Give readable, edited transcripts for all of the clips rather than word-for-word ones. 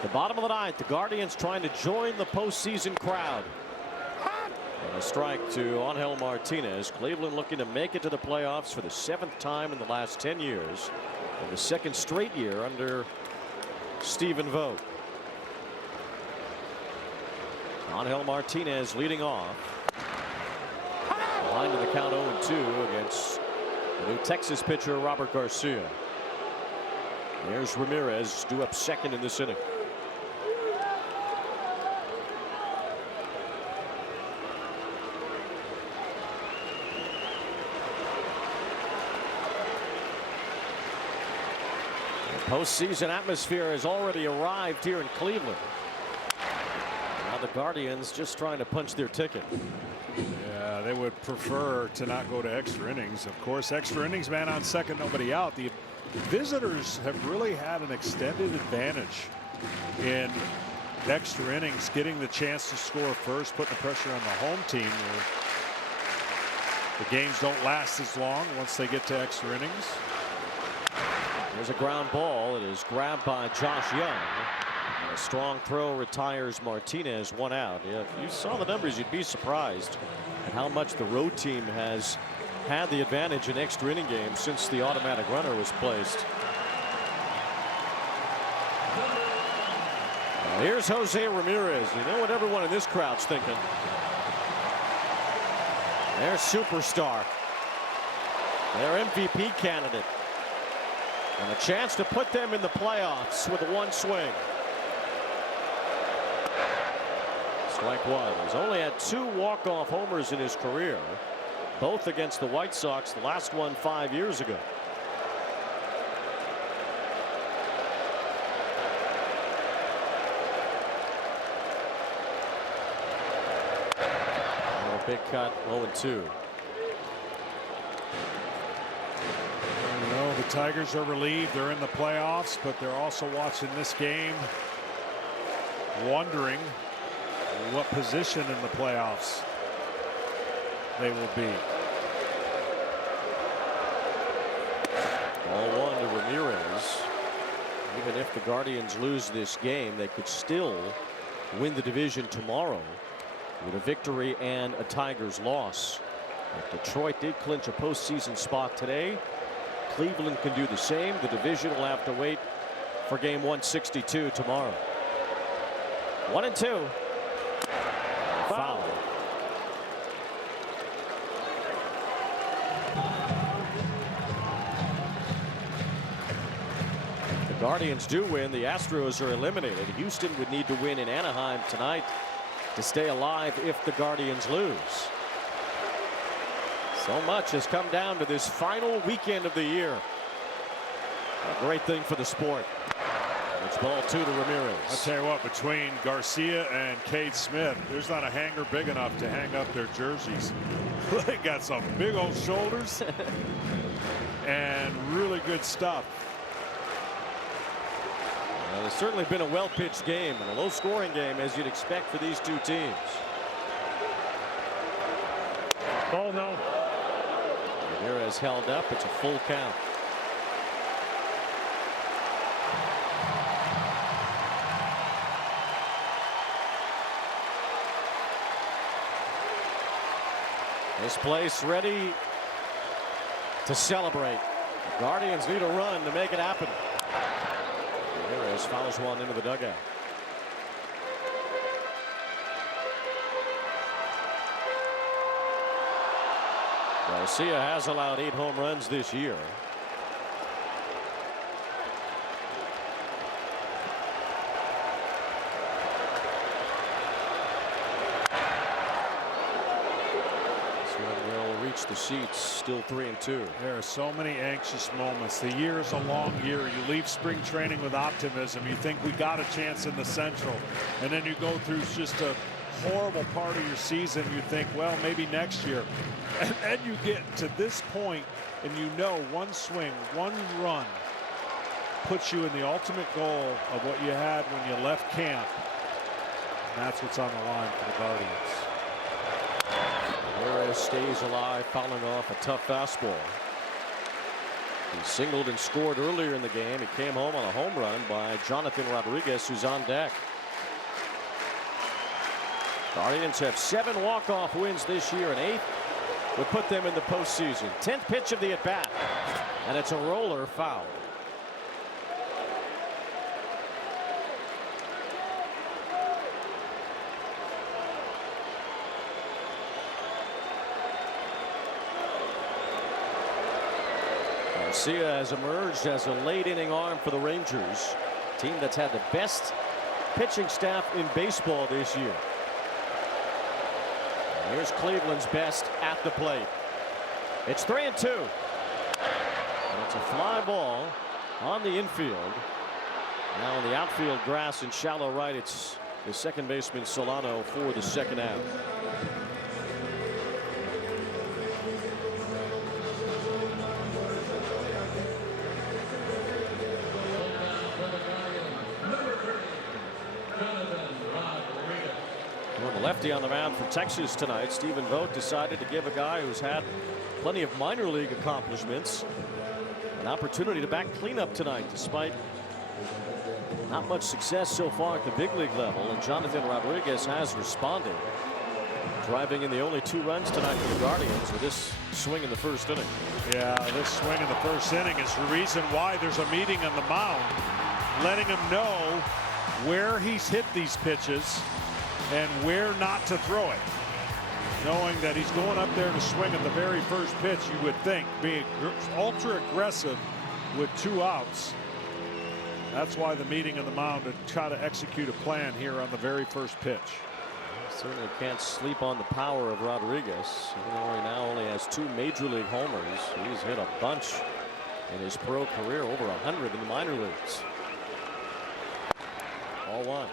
It's the bottom of the ninth. The Guardians trying to join the postseason crowd. And a strike to Angel Martinez. Cleveland looking to make it to the playoffs for the 7th time in the last 10 years. And the 2nd straight year under Stephen Vogt. Angel Martinez leading off. Behind in the count 0-2 against the new Texas pitcher Robert Garcia. There's Ramirez, due up 2nd in this inning. The postseason atmosphere has already arrived here in Cleveland. Now the Guardians just trying to punch their ticket. Yeah, they would prefer to not go to extra innings. Of course, extra innings, man on second, nobody out. The visitors have really had an extended advantage in extra innings, getting the chance to score first, putting the pressure on the home team. The games don't last as long once they get to extra innings. There's a ground ball. It is grabbed by Josh Young. A strong throw retires Martinez, 1 out. Yeah, if you saw the numbers, you'd be surprised at how much the road team has had the advantage in extra inning games since the automatic runner was placed. Here's Jose Ramirez. You know what everyone in this crowd's thinking. Their superstar. Their MVP candidate. And a chance to put them in the playoffs with a 1 swing. Strike 1. He's only had 2 walk-off homers in his career, both against the White Sox, the last one 5 years ago. And a big cut, 0-2. The Tigers are relieved they're in the playoffs, but they're also watching this game wondering what position in the playoffs they will be. Ball 1 to Ramirez. Even if the Guardians lose this game, they could still win the division tomorrow with a victory and a Tigers loss. If Detroit did clinch a postseason spot today, Cleveland can do the same. The division will have to wait for game 162 tomorrow. 1-2. Foul. The Guardians do win. The Astros are eliminated. Houston would need to win in Anaheim tonight to stay alive if the Guardians lose. So much has come down to this final weekend of the year. A great thing for the sport. It's ball 2 to Ramirez. I'll tell you what, between Garcia and Cade Smith, there's not a hanger big enough to hang up their jerseys. They got some big old shoulders and really good stuff. Well, it's certainly been a well-pitched game and a low-scoring game, as you'd expect for these two teams. Ball no. Ramirez held up. It's a full count. This place ready to celebrate. The Guardians need a run to make it happen. Ramirez fouls one into the dugout. Garcia has allowed 8 home runs this year. Reach the seats, still 3-2. There are so many anxious moments. The year is a long year. You leave spring training with optimism. You think we got a chance in the Central, and then you go through just a horrible part of your season. You think, well, maybe next year, and then you get to this point and you know one swing, one run puts you in the ultimate goal of what you had when you left camp, and that's what's on the line for the Guardians. Ramirez stays alive, fouling off a tough fastball. He singled and scored earlier in the game. He came home on a home run by Jonathan Rodriguez, who's on deck. Guardians have 7 walk-off wins this year, and 8th would put them in the postseason. 10th pitch of the at-bat, and it's a roller foul. Garcia has emerged as a late inning arm for the Rangers, team that's had the best pitching staff in baseball this year. And here's Cleveland's best at the plate. It's 3-2. And it's a fly ball on the infield. Now in the outfield grass in shallow right, it's the second baseman Solano for the second out. Well, the lefty on the mound for Texas tonight, Stephen Vogt, decided to give a guy who's had plenty of minor league accomplishments an opportunity to back cleanup tonight, despite not much success so far at the big league level. And Jonathan Rodriguez has responded, driving in the only 2 runs tonight for the Guardians with this swing in the first inning. Yeah, this swing in the first inning is the reason why there's a meeting on the mound, letting him know where he's hit these pitches and where not to throw it. Knowing that he's going up there to swing at the very first pitch, you would think, being ultra aggressive with 2 outs. That's why the meeting on the mound to try to execute a plan here on the very first pitch. Certainly can't sleep on the power of Rodriguez. Even though he now only has 2 major league homers, he's hit a bunch in his pro career, over 100 in the minor leagues. All 1.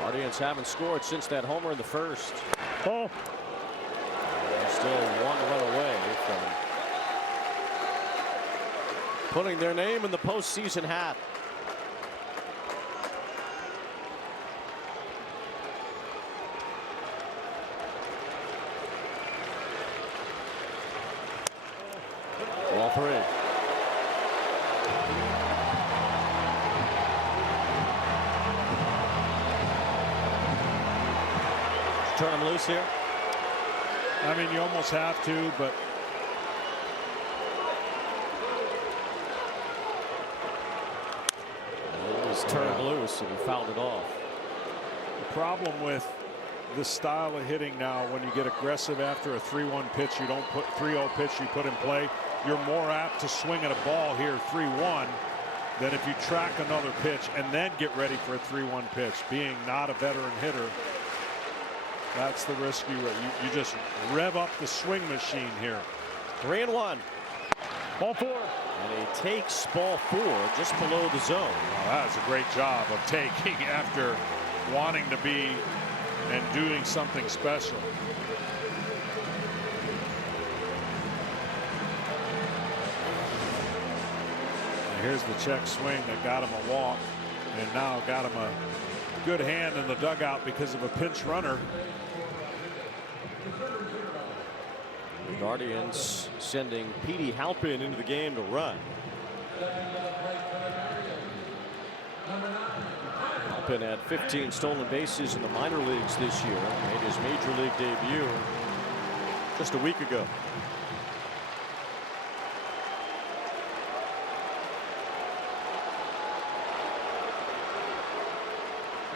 Guardians haven't scored since that homer in the first. Oh. They're still 1 run away from putting their name in the postseason hat. Ball 3. Turn him loose here. I mean, you almost have to, but he was turned loose and he fouled it off. the problem with this style of hitting now, when you get aggressive after a 3-1 pitch, you don't put 3-0 pitch, you put in play, you're more apt to swing at a ball here 3-1 than if you track another pitch and then get ready for a 3-1 pitch. Being not a veteran hitter, that's the risk you just rev up the swing machine here. 3-1. Ball 4. And he takes ball 4 just below the zone. Well, that's a great job of taking after wanting to be and doing something special. And here's the check swing that got him a walk, and now got him a good hand in the dugout because of a pinch runner. The Guardians sending Petey Halpin into the game to run. Halpin had 15 stolen bases in the minor leagues this year. Made his major league debut just a week ago.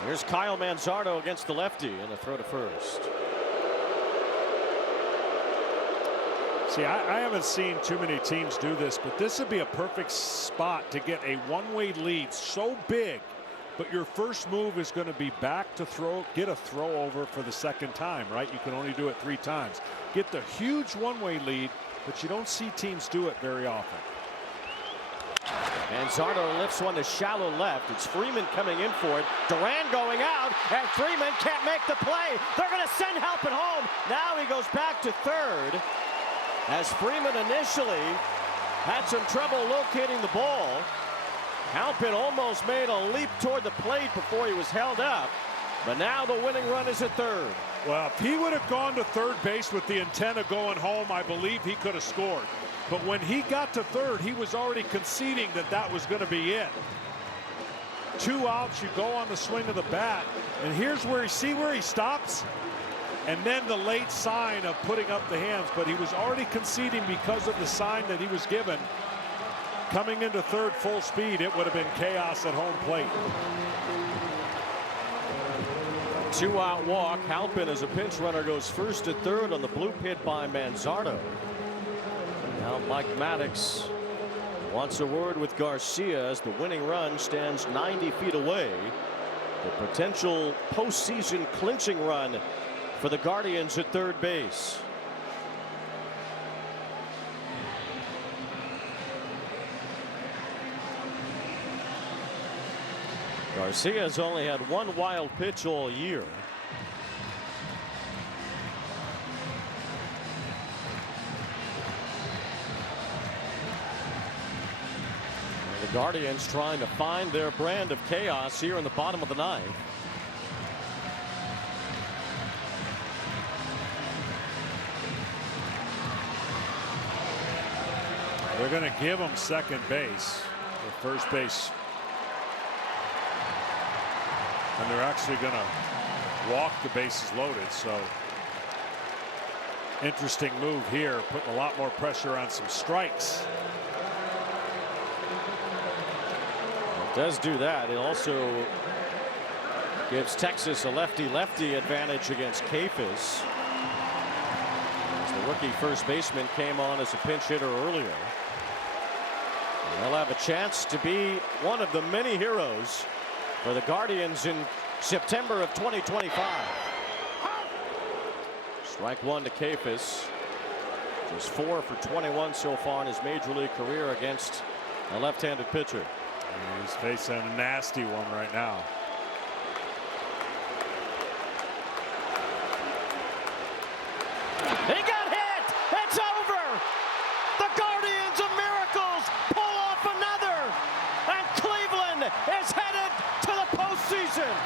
Here's Kyle Manzardo against the lefty, and a throw to first. See, I haven't seen too many teams do this, but this would be a perfect spot to get a one-way lead so big, but your first move is going to be back to throw, get a throw over for the second time, right? You can only do it 3 times. Get the huge one-way lead, but you don't see teams do it very often. Manzardo lifts one to shallow left. It's Freeman coming in for it. Duran going out, and Freeman can't make the play. They're going to send Halpin home. Now he goes back to third, as Freeman initially had some trouble locating the ball. Halpin almost made a leap toward the plate before he was held up. But now the winning run is at third. Well, if he would have gone to third base with the intent of going home, I believe he could have scored. But when he got to third, he was already conceding that that was going to be it. 2 outs, you go on the swing of the bat, and here's where he stops, and then the late sign of putting up the hands. But he was already conceding because of the sign that he was given. Coming into third full speed, it would have been chaos at home plate. 2-out walk. Halpin, as a pinch runner, goes first to third on the bloop hit by Manzardo. Now Mike Maddox wants a word with Garcia as the winning run stands 90 feet away. The potential postseason clinching run for the Guardians at third base. Garcia has only had 1 wild pitch all year. The Guardians trying to find their brand of chaos here in the bottom of the ninth. They're going to give him second base or first base. And they're actually going to walk the bases loaded. So interesting move here, putting a lot more pressure on some strikes. It does do that. It also gives Texas a lefty-lefty advantage against Kafis. As the rookie first baseman came on as a pinch hitter earlier. And they'll have a chance to be one of the many heroes for the Guardians in September of 2025. Strike one to Kafis. Just 4 for 21 so far in his major league career against a left-handed pitcher. He's facing a nasty one right now. He got hit. It's over. The Guardians of Miracles pull off another, and Cleveland is headed to the postseason.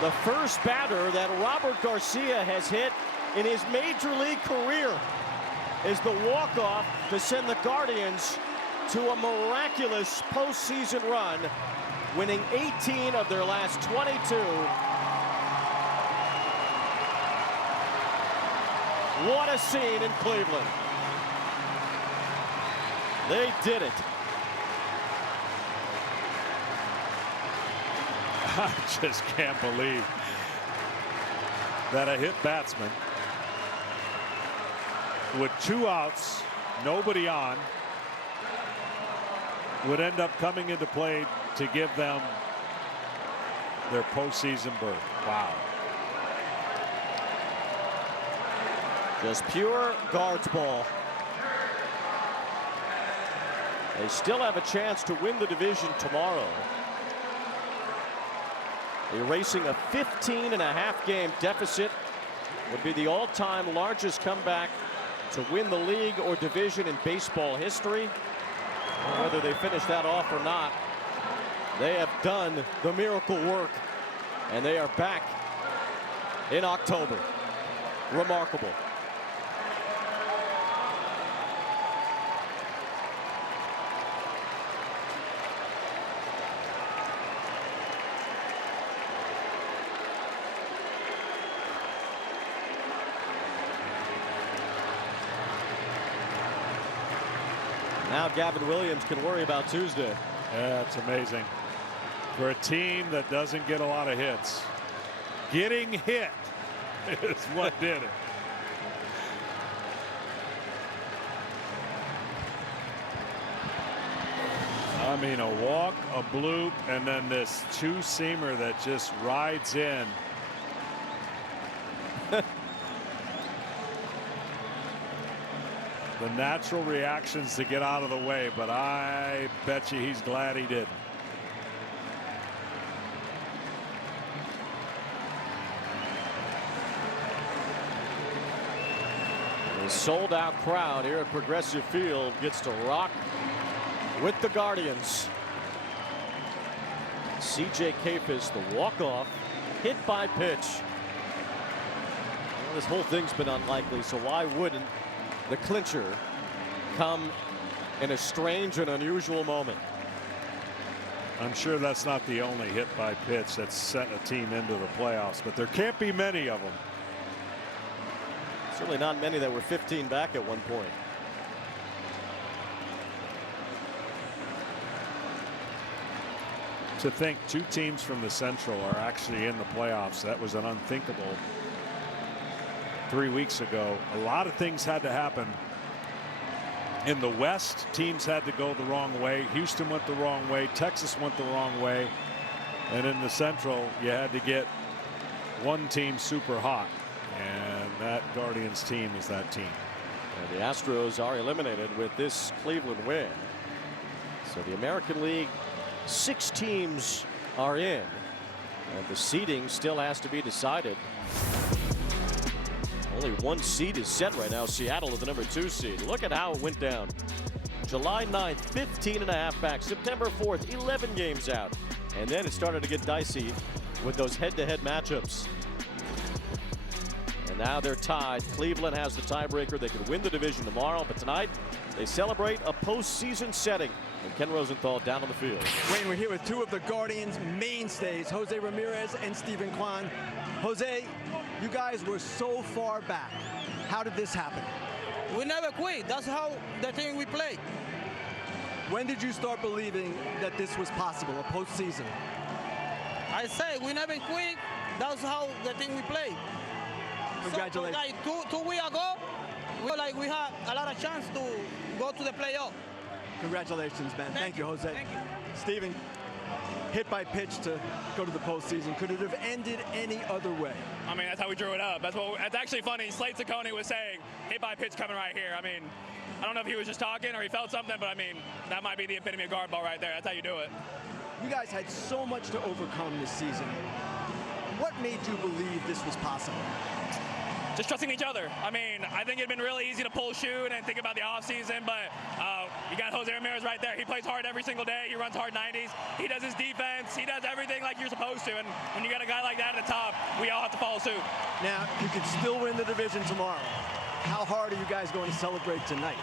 The first batter that Robert Garcia has hit in his major league career is the walk-off to send the Guardians to a miraculous postseason run, winning 18 of their last 22. What a scene in Cleveland. They did it. I just can't believe that a hit batsman with 2 outs, nobody on, would end up coming into play to give them their postseason berth. Wow. Just pure guards ball. They still have a chance to win the division tomorrow. Erasing a 15.5 game deficit would be the all-time largest comeback to win the league or division in baseball history. Whether they finish that off or not, they have done the miracle work, and they are back in October. Remarkable. Now Gavin Williams can worry about Tuesday. Yeah, it's amazing. For a team that doesn't get a lot of hits, getting hit is what did it. I mean, a walk, a bloop, and then this two-seamer that just rides in. The natural reactions to get out of the way, but I bet you he's glad he didn't. The sold-out crowd here at Progressive Field gets to rock with the Guardians. C.J. Kayfus, the walk-off, hit by pitch. Well, this whole thing's been unlikely, so why wouldn't the clincher come in a strange and unusual moment? I'm sure that's not the only hit by pitch that's sent a team into the playoffs, but there can't be many of them. Certainly not many that were 15 back at one point. To think two teams from the Central are actually in the playoffs, that was an unthinkable 3 weeks ago. A lot of things had to happen. In the West, teams had to go the wrong way. Houston went the wrong way. Texas went the wrong way. And in the Central, you had to get one team super hot. And that Guardians team is that team. And the Astros are eliminated with this Cleveland win. So the American League, 6 teams are in. And the seeding still has to be decided. Only one seed is set right now. Seattle is the number 2 seed. Look at how it went down. July 9th, 15.5 back. September 4th, 11 games out. And then it started to get dicey with those head-to-head matchups. And now they're tied. Cleveland has the tiebreaker. They could win the division tomorrow, but tonight they celebrate a postseason setting. And Ken Rosenthal down on the field. Wayne, we're here with 2 of the Guardians' mainstays, Jose Ramirez and Steven Kwan. Jose, you guys were so far back. How did this happen? We never quit. That's how the team we play. When did you start believing that this was possible, a postseason? I say we never quit. That's how the team we play. Congratulations. So, like two weeks ago, we had a lot of chance to go to the playoff. Congratulations, man. Thank you, Jose. Thank you. Steven, hit by pitch to go to the postseason. Could it have ended any other way? I mean, that's how we drew it up. That's actually funny. Slate Ciccone was saying hit by pitch coming right here. I mean, I don't know if he was just talking or he felt something, but I mean, that might be the epitome of guard ball right there. That's how you do it. You guys had so much to overcome this season. What made you believe this was possible? Just trusting each other. I mean, I think it'd been really easy to pull shoot and think about the offseason, but you got Jose Ramirez right there. He plays hard every single day. He runs hard 90s. He does his defense. He does everything like you're supposed to. And when you got a guy like that at the top, we all have to follow suit. Now, you can still win the division tomorrow. How hard are you guys going to celebrate tonight?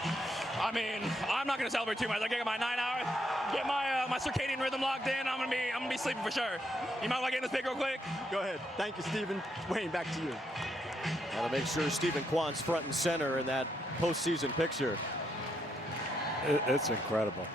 I mean, I'm not going to celebrate too much. I get my 9 hours, get my circadian rhythm locked in. I'm gonna be sleeping for sure. You might want to get in this pick real quick. Go ahead. Thank you, Steven. Wayne, back to you. Got to make sure Steven Kwan's front and center in that postseason picture. It's incredible.